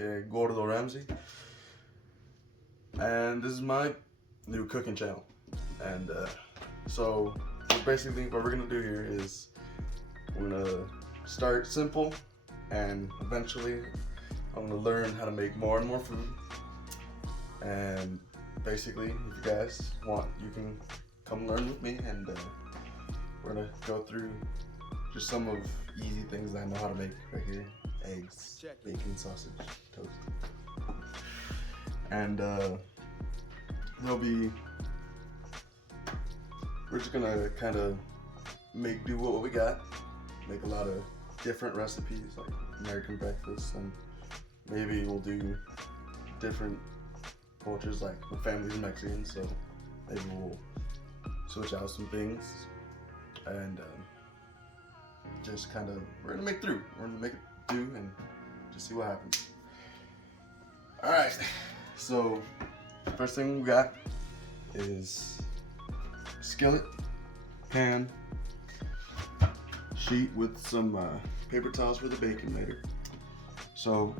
aka Gordo Ramsi, and this is my new cooking channel. And so basically what we're gonna do here is we're gonna start simple, and eventually I'm gonna learn how to make more and more food. And basically, if you guys want, you can come learn with me, and we're gonna go through just some of easy things that I know how to make right here: eggs, bacon, sausage, toast. And we're just gonna kind of make do what we got, make a lot of different recipes like American breakfast, and maybe we'll do different cultures, like my family's Mexican, so maybe we'll switch out some things, and just kind of, we're gonna make it do and just see what happens. All right, so first thing we got is skillet, pan, sheet with some paper towels for the bacon later. So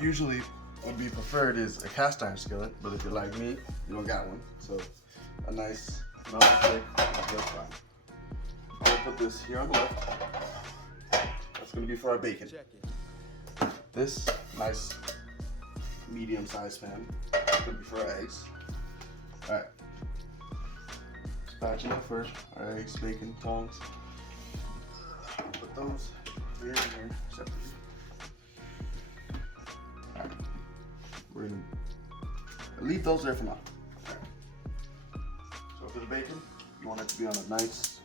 usually would be preferred is a cast iron skillet, but if you're like me, you don't got one. So a nice non-stick, that's fine. I'm gonna put this here on the left. That's gonna be for our bacon. This nice medium-sized pan is gonna be for our eggs. All right. Spatula for our eggs, bacon, tongs. Put those here and here separately. Alright. We're gonna leave those there for now. Alright. So for the bacon, you want it to be on a nice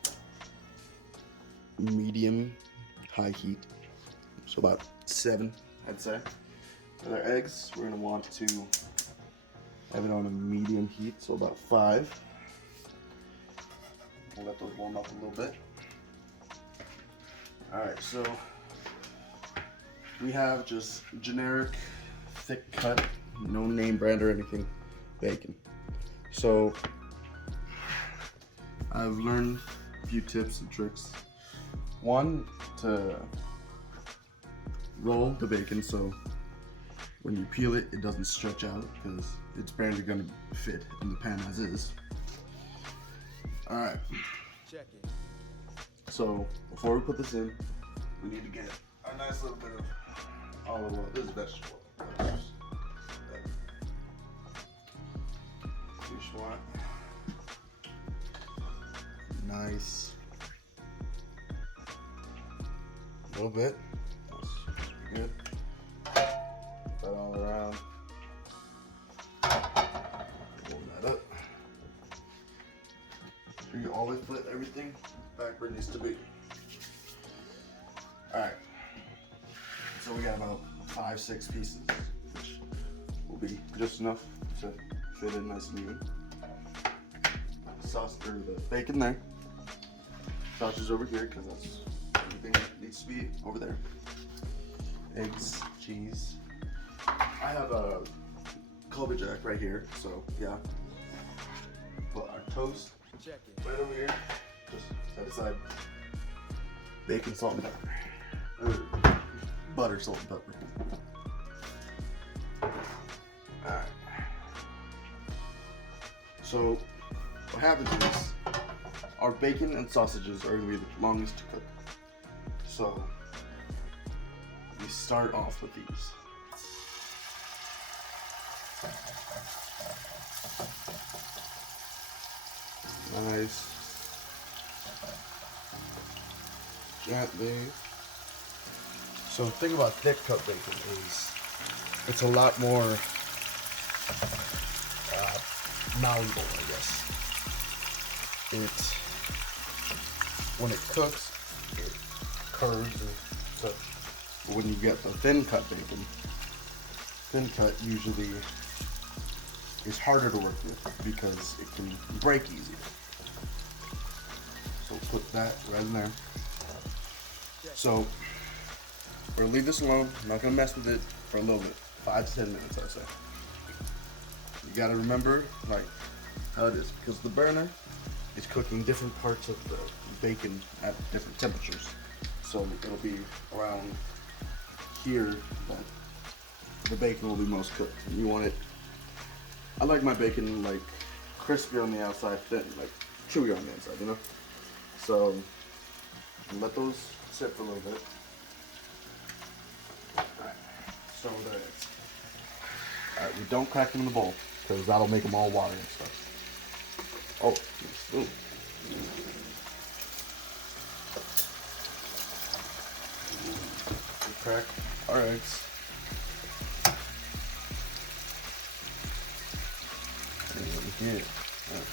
medium high heat. So about 7, I'd say. For our eggs, we're gonna want to have it on a medium heat, so about 5. We'll let those warm up a little bit. Alright, so we have just generic, thick cut, no name brand or anything, bacon. So I've learned a few tips and tricks. One, to roll the bacon so when you peel it, it doesn't stretch out, because it's barely gonna fit in the pan as is. Alright. So before we put this in, we need to get a nice little bit of olive oil. This is vegetable oil. You just want nice little bit. That's good. Put that all around. Roll that up. You always put everything back where it needs to be. Alright, so we got about 5-6 pieces, which will be just enough to fit in nice and even. The bacon there. Sausage over here, because that's everything that needs to be over there. Eggs, cheese. I have a Colby Jack right here, so yeah. Put our toast right over here. Just set aside. Bacon, salt, and pepper. Butter, salt, and pepper. Alright. So what happens is our bacon and sausages are going to be the longest to cook. So we start off with these. Nice. Gently. So the thing about thick cut bacon is it's a lot more malleable, I guess. When it cooks, it curves and such. But when you get the thin cut bacon, thin cut usually is harder to work with because it can break easier. So put that right in there. So we're gonna leave this alone. I'm not gonna mess with it for a little bit, 5 to 10 minutes, I'd say. You gotta remember, like, how it is, because the burner is cooking different parts of the bacon at different temperatures. So it'll be around here that the bacon will be most cooked. You want it. I like my bacon like crispy on the outside, thin, like chewy on the inside, you know. So let those sit for a little bit. All right. So there it is. All right, we don't crack them in the bowl because that'll make them all watery and stuff. Oh, ooh. We crack our eggs. And here. All right.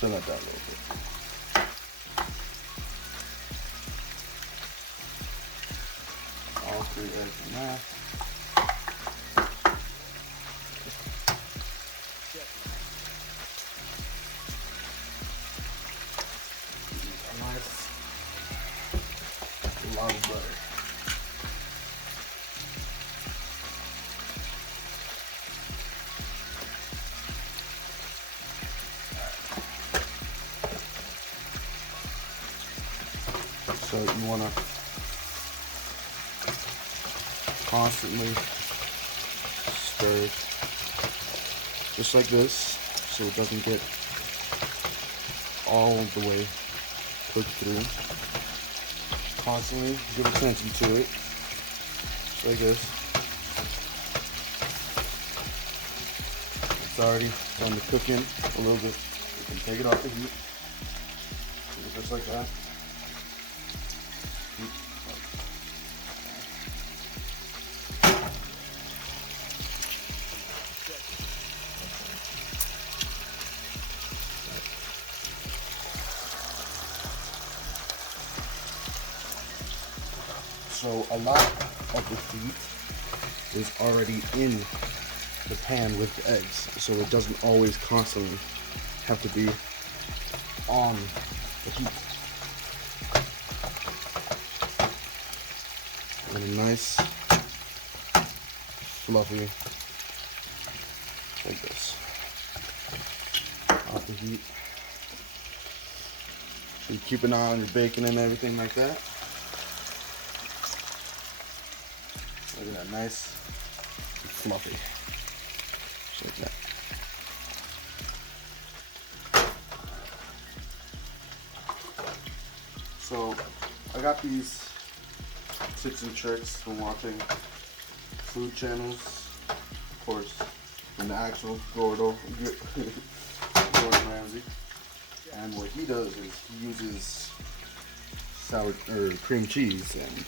Turn that down a little bit. All 3 eggs in there. A nice lot of butter. So you want to constantly stir it just like this so it doesn't get all the way cooked through. Constantly give attention to it just like this. It's already starting to cook in a little bit. You can take it off the heat just like that. So a lot of the heat is already in the pan with the eggs, so it doesn't always constantly have to be on the heat. And a nice fluffy like this off the heat. So you keep an eye on your bacon and everything like that. Look at that, nice and fluffy, just like that. So I got these tips and tricks from watching food channels, of course, and the actual Gordo Ramsi. And what he does is he uses sour or cream cheese, and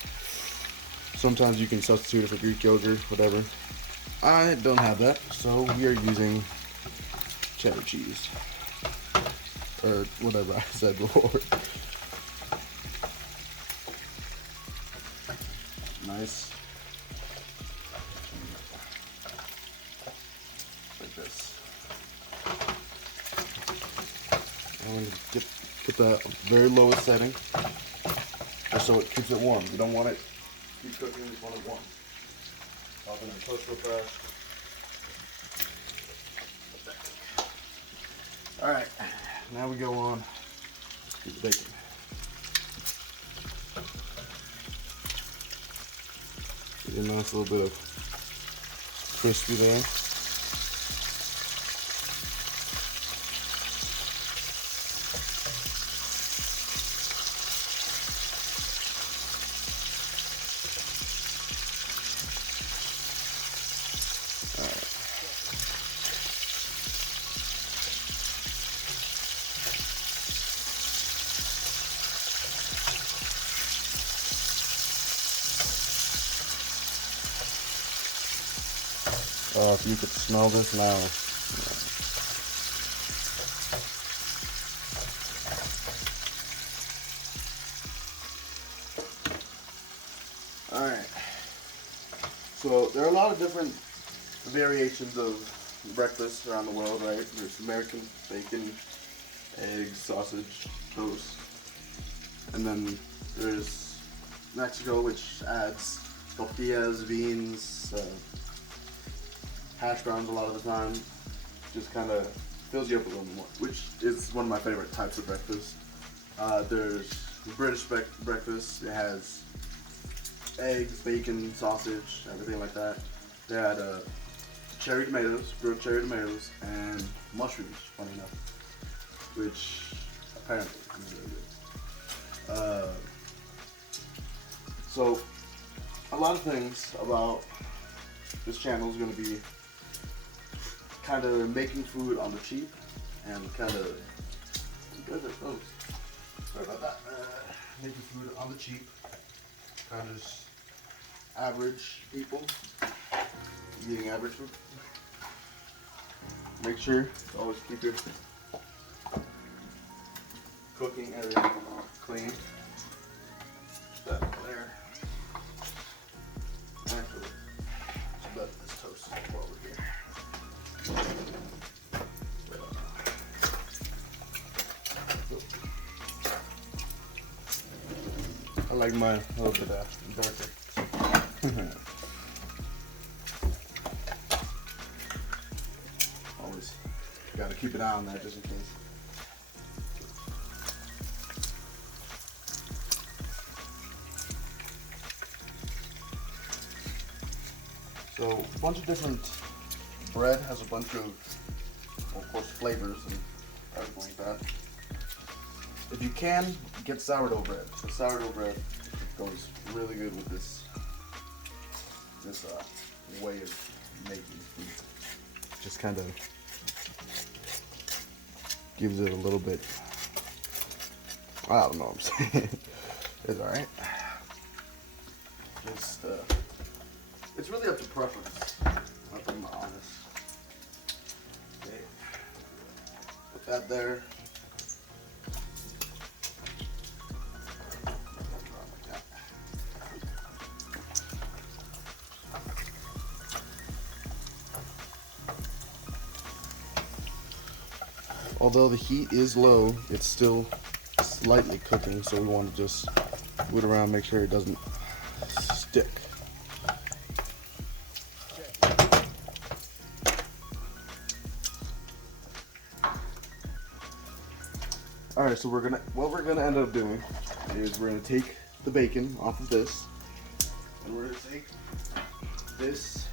sometimes you can substitute it for Greek yogurt, whatever. I don't have that, so we are using cheddar cheese, or whatever I said before. Nice. Like this. I'm going to get the very lowest setting, just so it keeps it warm. You don't want it to keep cooking, you just want it warm. Pop in the toast real fast. Alright, now we go on to the bacon. Get a nice little bit of crispy there. If you could smell this now. Alright. So there are a lot of different variations of breakfast around the world, right? There's American, bacon, eggs, sausage, toast. And then there's Mexico, which adds tortillas, beans, hash browns a lot of the time. Just kind of fills you up a little more, which is one of my favorite types of breakfast. There's British breakfast. It has eggs, bacon, sausage, everything like that. They had cherry tomatoes, grilled cherry tomatoes, and mushrooms, funny enough, which apparently is really good. So, a lot of things about this channel is going to be kind of making food on the cheap and kind of, sorry about that, making food on the cheap, kind of just average people eating average food. Make sure to always keep your cooking area clean. That over there. Actually, let's let this toast while we're here. I like mine a little bit darker. Always gotta keep an eye on that just in case. So a bunch of different bread has a bunch of, well, of course, flavors and everything like that. If you can, get sourdough bread. The sourdough bread goes really good with this way of making food. Just kind of gives it a little bit, I don't know what I'm saying. It's alright. Just, it's really up to preference, if I'm honest. Okay. Put that there. Although the heat is low, it's still slightly cooking, so we want to just move it around, make sure it doesn't stick. Alright, so what we're gonna end up doing is we're gonna take the bacon off of this, and we're gonna take this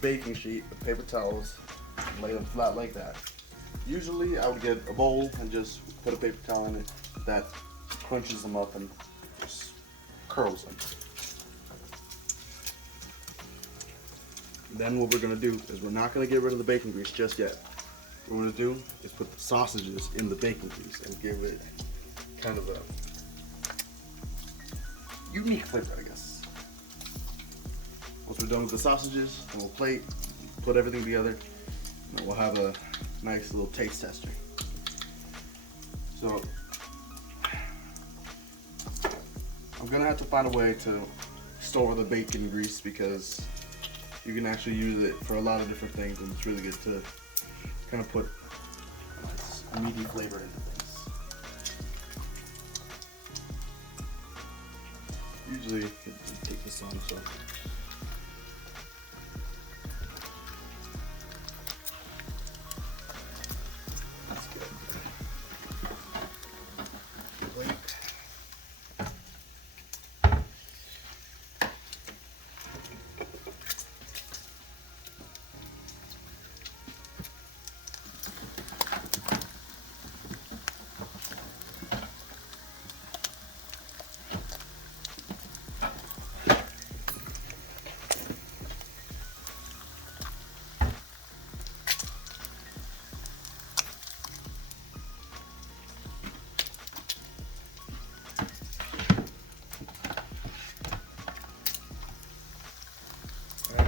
baking sheet with paper towels and lay them flat like that. Usually I would get a bowl and just put a paper towel in it that crunches them up and just curls them. Then what we're going to do is we're not going to get rid of the bacon grease just yet. What we're going to do is put the sausages in the bacon grease and give it kind of a unique flavor, I guess. Once we're done with the sausages, then we'll plate, put everything together, and we'll have a nice little taste tester. So I'm gonna have to find a way to store the bacon grease because you can actually use it for a lot of different things, and it's really good to kind of put a nice meaty flavor into things. Usually you take this on, so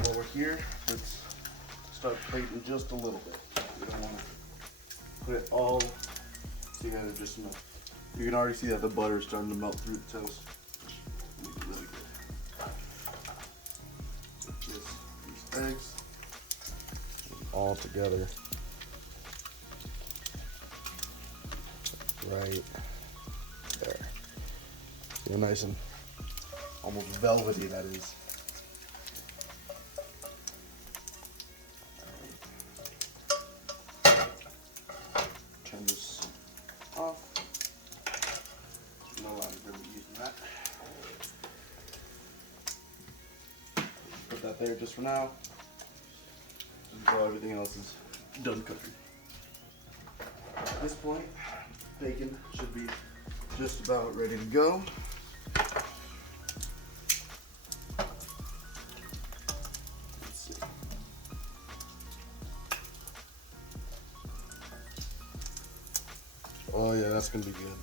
while we're here, let's start plating just a little bit. We don't want to put it all together just enough. You can already see that the butter is starting to melt through the toast, which makes it really good. So these eggs all together, right there. You're nice and almost velvety, that is. Turn this off. No, I'm really using that. there just for now until everything else is done cooking. At this point, bacon should be just about ready to go. Let's see. Oh yeah, that's gonna be good.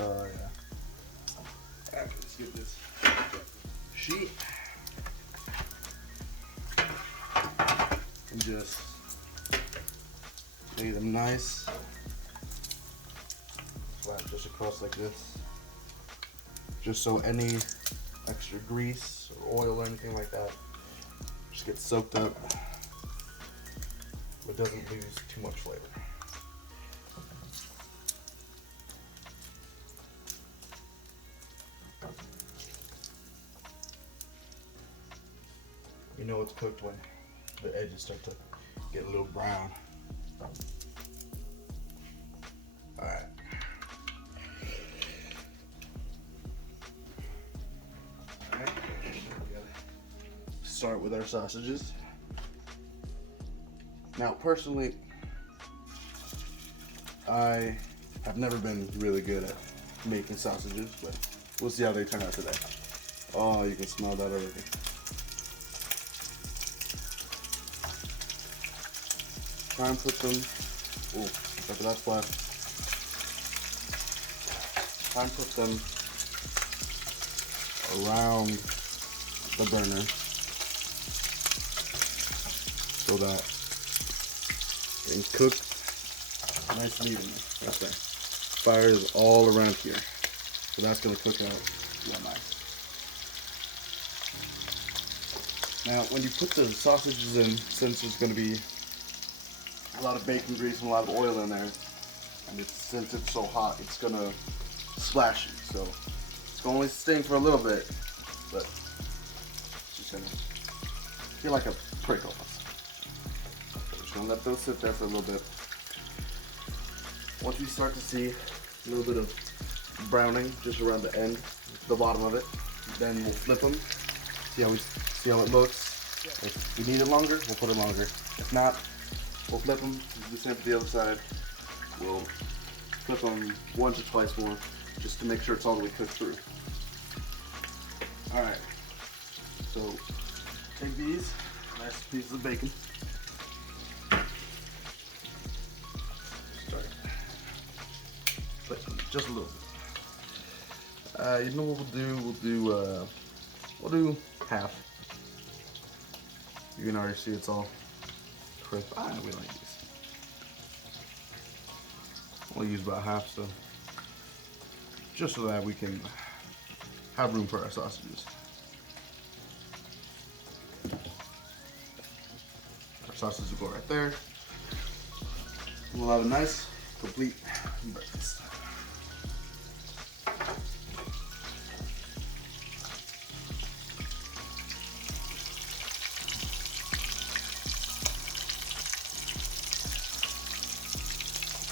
Oh yeah. Alright, let's get this sheet and just lay them nice, flat just across like this, just so any extra grease or oil or anything like that just gets soaked up but doesn't lose too much flavor. You know it's cooked when the edges start to get a little brown. Alright. Alright. Start with our sausages. Now, personally, I have never been really good at making sausages, but we'll see how they turn out today. Oh, you can smell that already. Try and put them, oh, after that's flat. Try and put them around the burner so that they can cook nice and evenly. Right there. Fire is all around here, so that's going to cook out real nice. Now, when you put the sausages in, since there's going to be a lot of bacon grease and a lot of oil in there, and since it's so hot, it's gonna splash you. So it's gonna only sting for a little bit, but it's just gonna feel like a prick almost. So just gonna let those sit there for a little bit. Once you start to see a little bit of browning just around the end, the bottom of it, then we'll flip them. See how it looks. If we need it longer, we'll put it longer. If not, we'll flip them, do the same for the other side. We'll flip them once or twice more, just to make sure it's all the way cooked through. Alright, so take these nice pieces of bacon. Start flipping just a little bit. You know what we'll do half. You can already see it's all crisp. We don't use. We'll use about half, so just so that we can have room for our sausages. Our sausages will go right there. We'll have a nice, complete breakfast.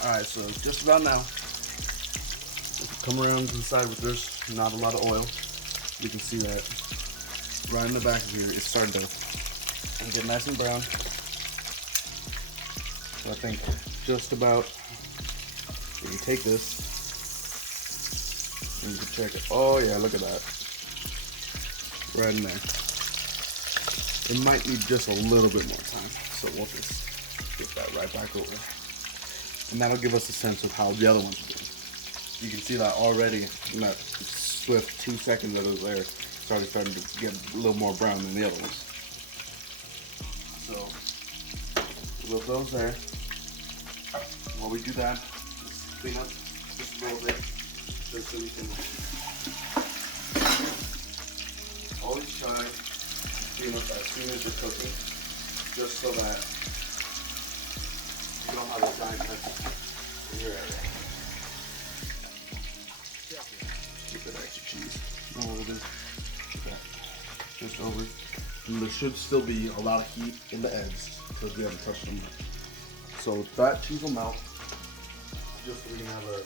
Alright, so just about now, come around to the side with this, not a lot of oil. You can see that right in the back of here, it's starting to get nice and brown. So I think just about, you can take this, and you can check it. Oh yeah, look at that. Right in there. It might need just a little bit more time, so we'll just get that right back over. And that'll give us a sense of how the other ones are doing. You can see that already in that swift 2 seconds that it was there, it's already starting to get a little more brown than the other ones. So, we'll leave those there. While we do that, just clean up just a little bit, just so we can always try to clean up as soon as you're cooking, just so that you don't have a giant mess in your area. Get that extra cheese. A little bit. Just over. And there should still be a lot of heat in the ends because we haven't touched them. So that cheese will melt just so we can have a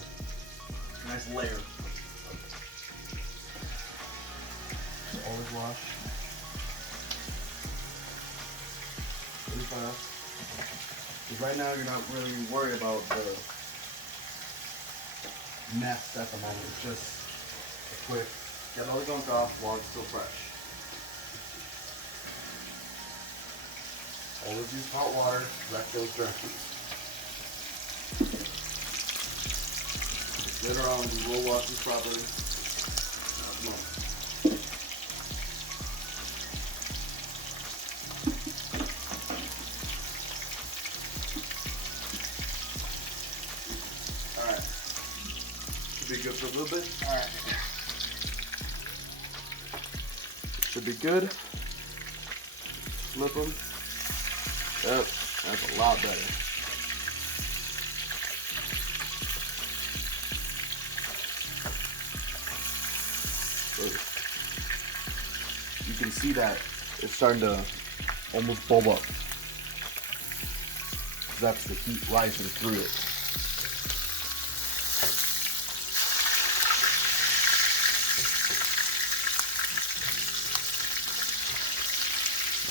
nice layer. So always wash. fast. Because right now you're not really worried about the mess at the moment. It's just a quick get all the gunk off while it's still fresh. Always use hot water to wreck those directions. Later on, we will wash these properly. Alright. Should be good for a little bit. Alright. Should be good. Flip them. Yep, that's a lot better. You can see that it's starting to almost bulb up. That's the heat rising through it.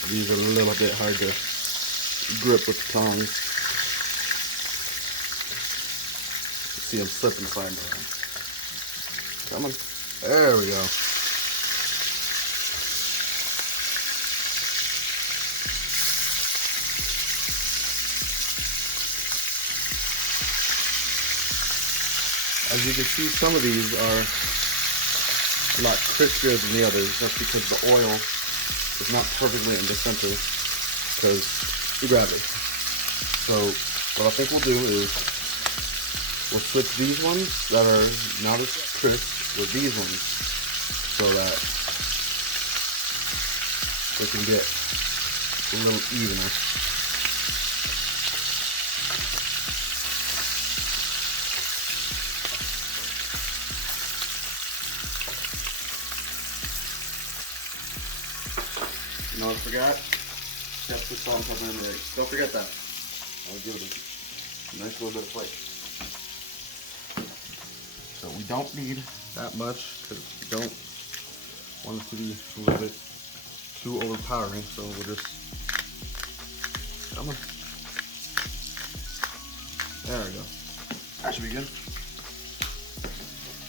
These are a little bit hard to grip with the tongs. See, I'm slipping sliding around. Come on. There we go. As you can see, some of these are a lot crispier than the others. That's because the oil is not perfectly in the center because of gravity. So what I think we'll do is we'll switch these ones that are not as crisp with these ones so that they can get a little evener. You know what I forgot? Just put salt and pepper in the eggs. Don't forget that. I'll give it a nice little bit of flavor. So we don't need that much because we don't want it to be a little bit too overpowering. So we'll just, come on. There we go. That should be good.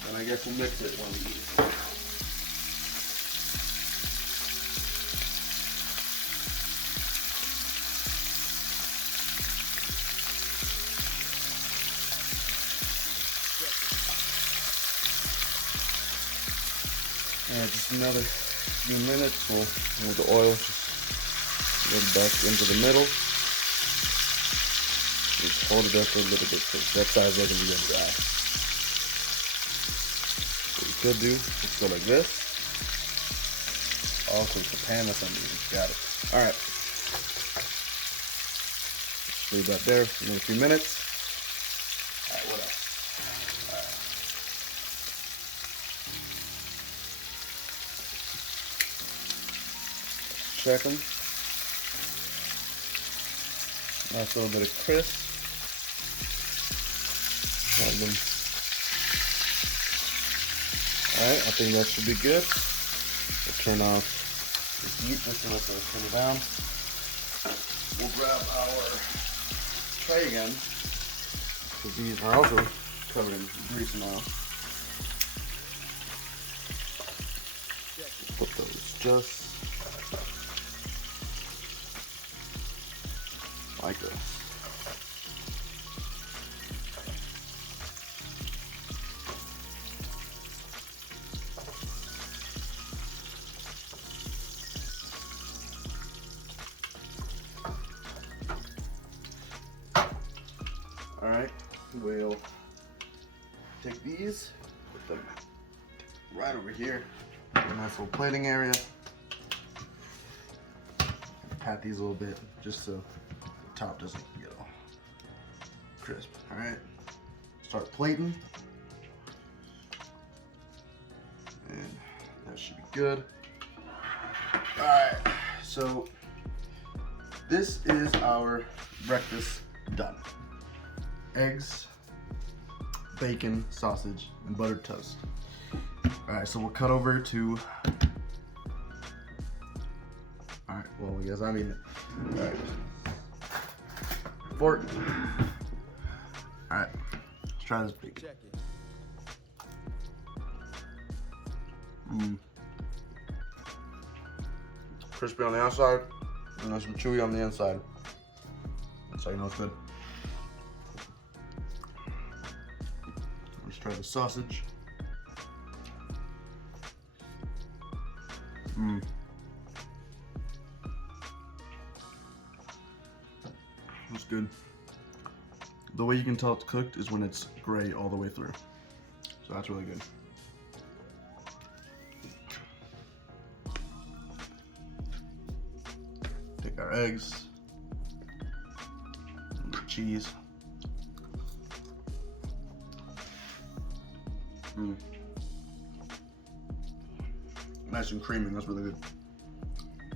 And I guess we'll mix it when we eat it. And just another few minutes, we'll move the oil just a little back into the middle. Just hold it there for a little bit because that side's looking to get dry. What you could do is go like this. Also, it's the pan that's underneath. Got it. Alright. Leave that there for another few minutes. Alright, what else? Check them. Nice little bit of crisp. Have them. Alright, I think that should be good. We'll turn off the heat just to let those cool down. We'll grab our tray again, because these are also covered in grease now. Put those just like this. Alright, we'll take these, put them right over here, a nice little plating area. Pat these a little bit just so top doesn't get all crisp. Alright, start plating, and that should be good. Alright, so this is our breakfast done. Eggs, bacon, sausage, and buttered toast. Alright, so we'll cut over to, alright, well, I guess I'm eating it. Alright. fork. All right, let's try this bacon. Crispy on the outside, and there's some chewy on the inside. That's how you know it's good. Let's try the sausage. It's good. The way you can tell it's cooked is when it's gray all the way through. So that's really good. Take our eggs, and the cheese. Nice and creamy, that's really good.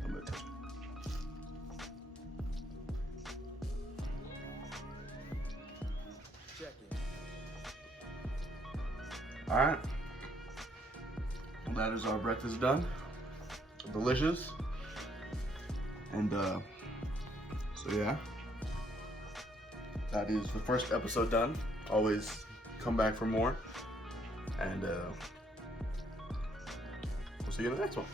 I'm gonna touch it. Alright. Well, that is our breakfast done. Delicious. And so yeah. That is the first episode done. Always come back for more. And we'll see you in the next one.